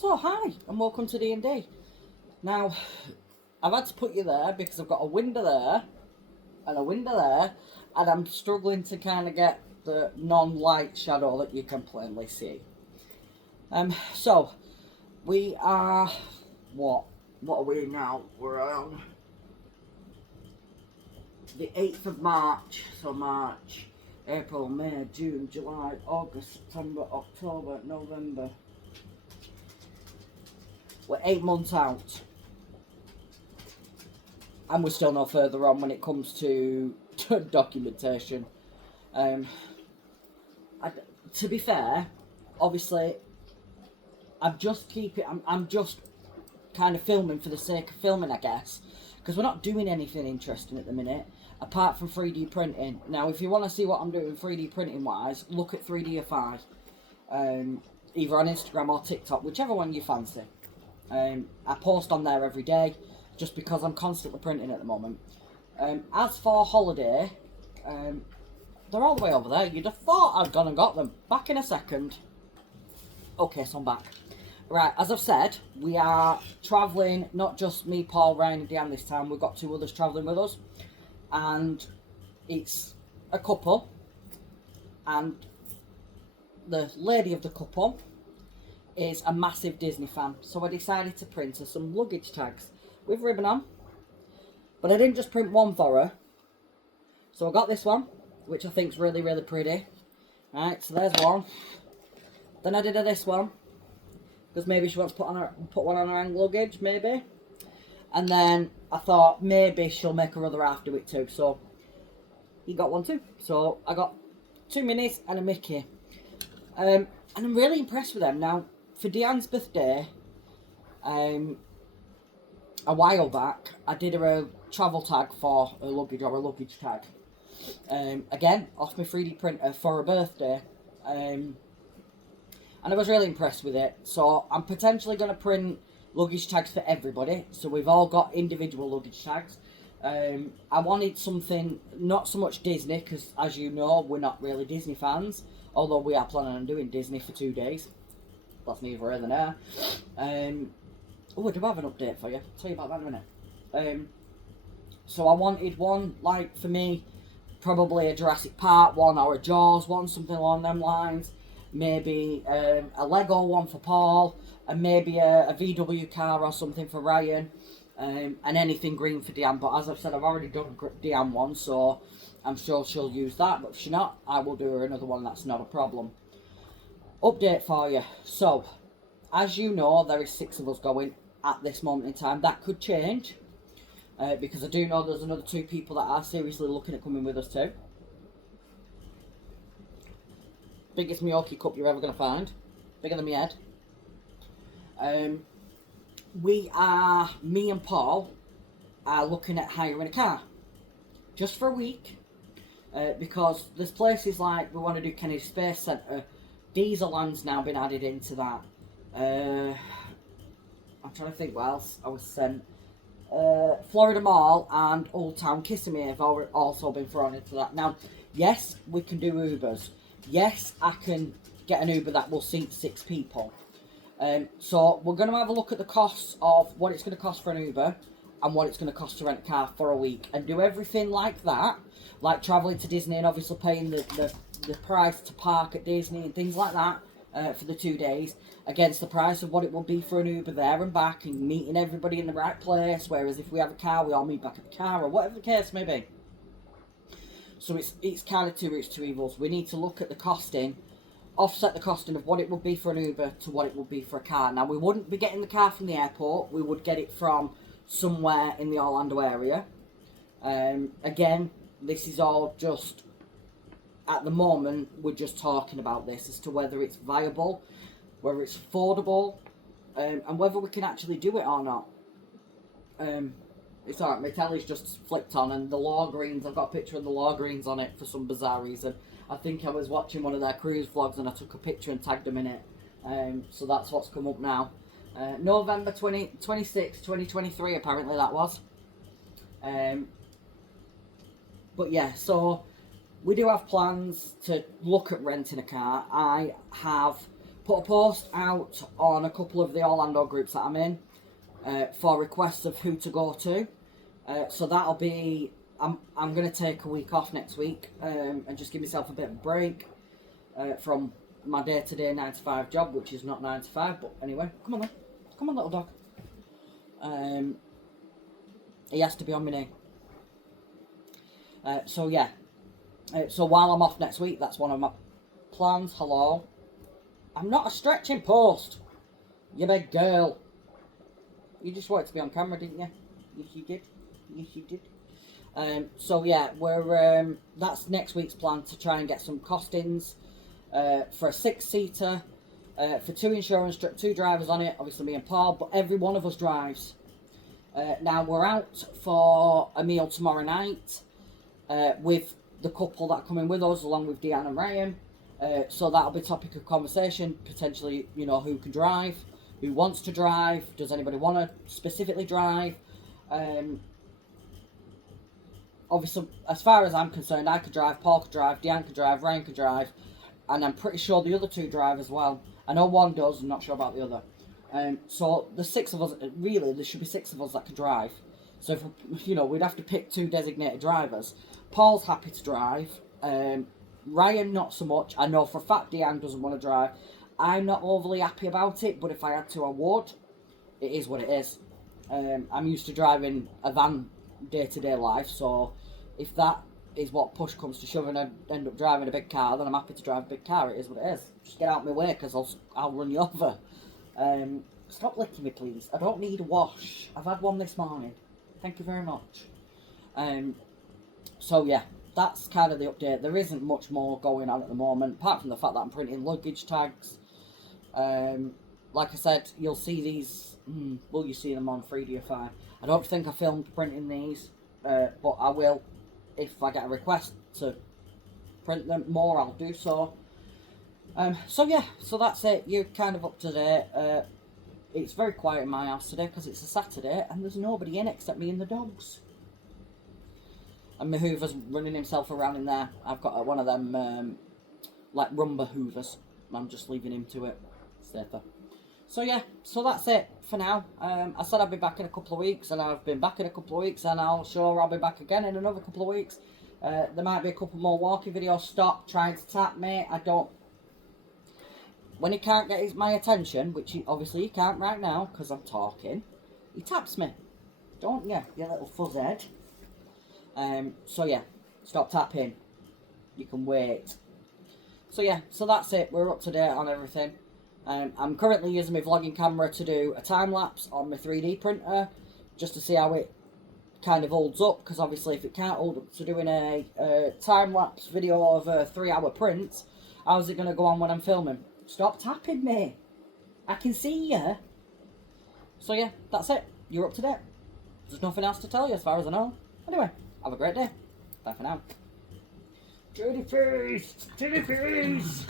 So hi and welcome to D&D. Now, I've had to put you there because I've got a window there and a window there, and I'm struggling to kind of get the non-light shadow that you can plainly see. So we are what are we now? We're on the 8th of March. So March, April, May, June, July, August, September, October, November. We're 8 months out, and we're still no further on when it comes to documentation. To be fair, obviously, I'm just kind of filming for the sake of filming, I guess, because we're not doing anything interesting at the minute apart from 3D printing. Now, if you want to see what I'm doing 3D printing wise, look at 3Dify, either on Instagram or TikTok, whichever one you fancy. I post on there every day just because I'm constantly printing at the moment. As for holiday, they're all the way over there. You'd have thought I'd gone and got them. Back in a second. Okay, so I'm back. Right, as I've said, we are travelling, not just me, Paul, Ryan and Deanne this time. We've got 2 others travelling with us. And it's a couple. And the lady of the couple is a massive Disney fan, so I decided to print her some luggage tags with ribbon on. But I didn't just print one for her, so I got this one, which I think is really, really pretty. Right, so there's one. Then I did her this one, because maybe she wants to put one on her hand luggage, maybe. And then I thought maybe she'll make her other half do it too, so he got one too. So I got 2 minis and a Mickey. And I'm really impressed with them. Now, for Deanne's birthday, a while back, I did her a travel tag for her luggage, or a luggage tag. Again, off my 3D printer for her birthday. And I was really impressed with it. So I'm potentially going to print luggage tags for everybody. So we've all got individual luggage tags. I wanted something, not so much Disney, because as you know, we're not really Disney fans. Although we are planning on doing Disney for 2 days. That's neither here nor there. Oh, I do have an update for you. I'll tell you about that in a minute. So I wanted one, like, for me, probably a Jurassic Park one or a Jaws one, something along them lines. Maybe a Lego one for Paul, and maybe a VW car or something for Ryan. And anything green for Deanne. But as I've said, I've already done Deanne one, so I'm sure she'll use that. But if she's not, I will do her another one. That's not a problem. Update for you. So, as you know, there is 6 of us going at this moment in time. That could change, because I do know there's another 2 people that are seriously looking at coming with us too. Biggest Miyoki cup you're ever going to find. Bigger than my head. Me and Paul are looking at hiring a car. Just for a week. Because there's places like, we want to do Kennedy Space Centre. Dieselland's now been added into that. I'm trying to think what else I was sent. Florida Mall and Old Town Kissimmee have also been thrown into that. Now, yes, we can do Ubers. Yes, I can get an Uber that will seat 6 people. So we're going to have a look at the costs of what it's going to cost for an Uber and what it's going to cost to rent a car for a week, and do everything like that, like travelling to Disney and obviously paying the price to park at Disney and things like that for the 2 days, against the price of what it will be for an Uber there and back, and meeting everybody in the right place. Whereas if we have a car, we all meet back at the car, or whatever the case may be. So it's kind of 2 roots, 2 evils. We need to look at the costing, offset the costing of what it would be for an Uber to what it would be for a car. Now, we wouldn't be getting the car from the airport. We would get it from somewhere in the Orlando area. Again, this is all just, at the moment, we're just talking about this as to whether it's viable, whether it's affordable, and whether we can actually do it or not. It's alright, my telly's just flipped on, and the Law Greens, I've got a picture of the Law Greens on it for some bizarre reason. I think I was watching one of their cruise vlogs and I took a picture and tagged them in it. So that's what's come up now. November 26, 2023, apparently that was. But yeah, so we do have plans to look at renting a car. I have put a post out on a couple of the Orlando groups that I'm in for requests of who to go to. So that'll be, I'm going to take a week off next week and just give myself a bit of a break from my day-to-day 9 to 5 job, which is not 9 to 5, but anyway, come on then. Come on, little dog. He has to be on my knee. So yeah. So while I'm off next week, that's one of my plans. Hello. I'm not a stretching post. You big girl. You just wanted to be on camera, didn't you? Yes, you did. Yes, you did. So yeah, we're that's next week's plan, to try and get some costings for a 6-seater, for 2 drivers on it. Obviously me and Paul, but every one of us drives. Now we're out for a meal tomorrow night with the couple that are coming with us, along with Deanne and Ryan. So that'll be topic of conversation, potentially, you know, who can drive, who wants to drive, does anybody want to specifically drive. Obviously, as far as I'm concerned, I could drive, Paul could drive, Deanne could drive, Ryan could drive, and I'm pretty sure the other 2 drive as well. I know one does, I'm not sure about the other. So the 6 of us, really, there should be 6 of us that can drive. So if, you know, we'd have to pick 2 designated drivers. Paul's happy to drive. Ryan, not so much. I know for a fact Deanne doesn't want to drive. I'm not overly happy about it, but if I had to, I would. It is what it is. I'm used to driving a van day-to-day life, so if that is what push comes to shove and I end up driving a big car, then I'm happy to drive a big car. It is what it is. Just get out of my way, because I'll run you over. Stop licking me, please. I don't need a wash. I've had one this morning. Thank you very much. So yeah, that's kind of the update. There isn't much more going on at the moment, apart from the fact that I'm printing luggage tags. Like I said, you'll see these. Will you see them on 3DFI? I don't think I filmed printing these, but I will. If I get a request to print them more, I'll do so. So yeah, so that's it. You're kind of up to date. It's very quiet in my house today because it's a Saturday and there's nobody in except me and the dogs. And my Hoover's running himself around in there. I've got one of them, like Rumba Hoovers. I'm just leaving him to it. Safer. So yeah, so that's it for now. I said I'd be back in a couple of weeks, and I've been back in a couple of weeks, and I'll be back again in another couple of weeks. There might be a couple more walking videos. Stop trying to tap me. I don't... When he can't get my attention, which obviously he can't right now, because I'm talking, he taps me. Don't you, you little fuzzhead? So yeah, stop tapping. You can wait. So yeah, so that's it. We're up to date on everything. I'm currently using my vlogging camera to do a time-lapse on my 3D printer, just to see how it kind of holds up, because obviously if it can't hold up to doing a time-lapse video of a 3-hour print, how's it going to go on when I'm filming? Stop tapping me. I can see you. So yeah, that's it. You're up to date. There's nothing else to tell you as far as I know. Anyway, have a great day. Bye for now. Dirty face! Dirty face!